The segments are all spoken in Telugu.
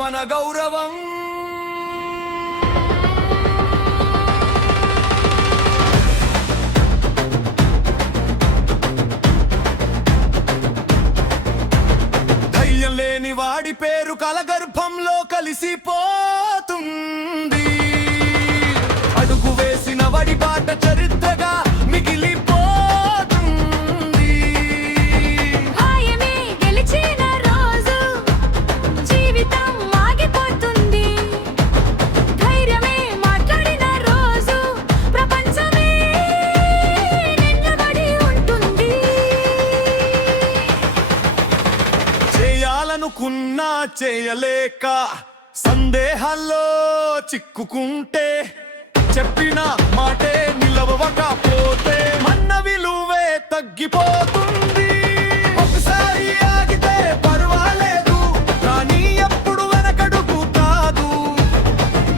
మన గౌరవం ధైర్యం లేని వాడి పేరు కలగర్భంలో కలిసిపోతుంది. అడుగు వేసిన వాడి బాట చరిత్రగా మిగిలిపోతుంది. అనుకున్నా చేయలేక సందేహాల్లో చిక్కుకుంటే చెప్పిన మాటే నిలవకపోతే మన విలువే తగ్గిపోతుంది. ఒకసారి ఆగితే పర్వాలేదు, కానీ ఎప్పుడు వెనకడుగు కాదు.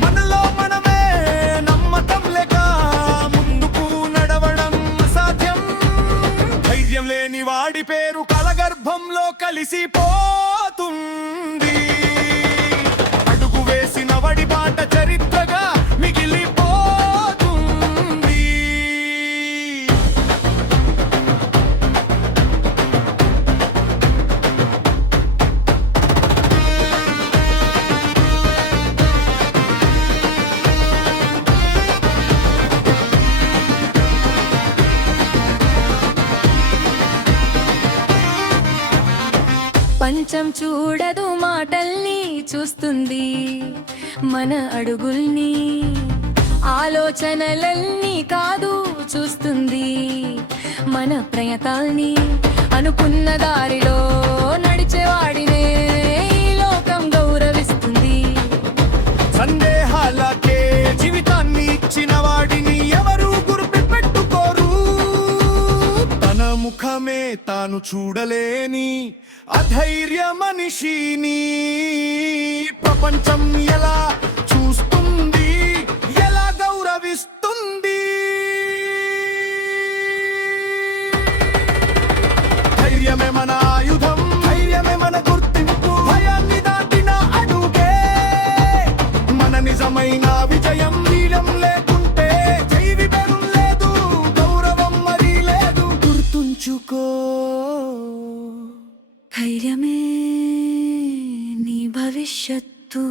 మనలో మనమే నమ్మకం లేక ముందుకు నడవడం అసాధ్యం. ధైర్యం లేని వాడి పేరు కలగర్భంలో కలిసిపో అడుగు వేసిన వడి బాట చరిత్రగా మిగిలిపోతుంది. పంచం చూడదు మాటల్ని చూస్తుంది, మన అడుగుల్ని ఆలోచనలల్ని కాదు చూస్తుంది. మన ప్రయత్నాల్ని అనుకున్న దారిలో నడిచేవాడినే లోకం గౌరవిస్తుంది. సందేహాలకే జీవితాన్ని ఇచ్చిన వాడిని ఎవరు గుర్తుపెట్టుకోరు. తన ముఖమే తాను చూడలేని అధైర్య మనిషిని ప్రపంచం ఎలా చూస్తుంది, ఎలా గౌరవిస్తుంది. ధైర్యమే మన ఆయుధం, ధైర్యమే మన గుర్తింపు. భయాన్ని దాటిన అడుగే మన నిజమైన విజయం. వీరం లేకుంటే జైవిబెరం లేదు, గౌరవం మరీ లేదు. గుర్తుంచుకో, ధైర్యమే నీ భవిష్యత్తు.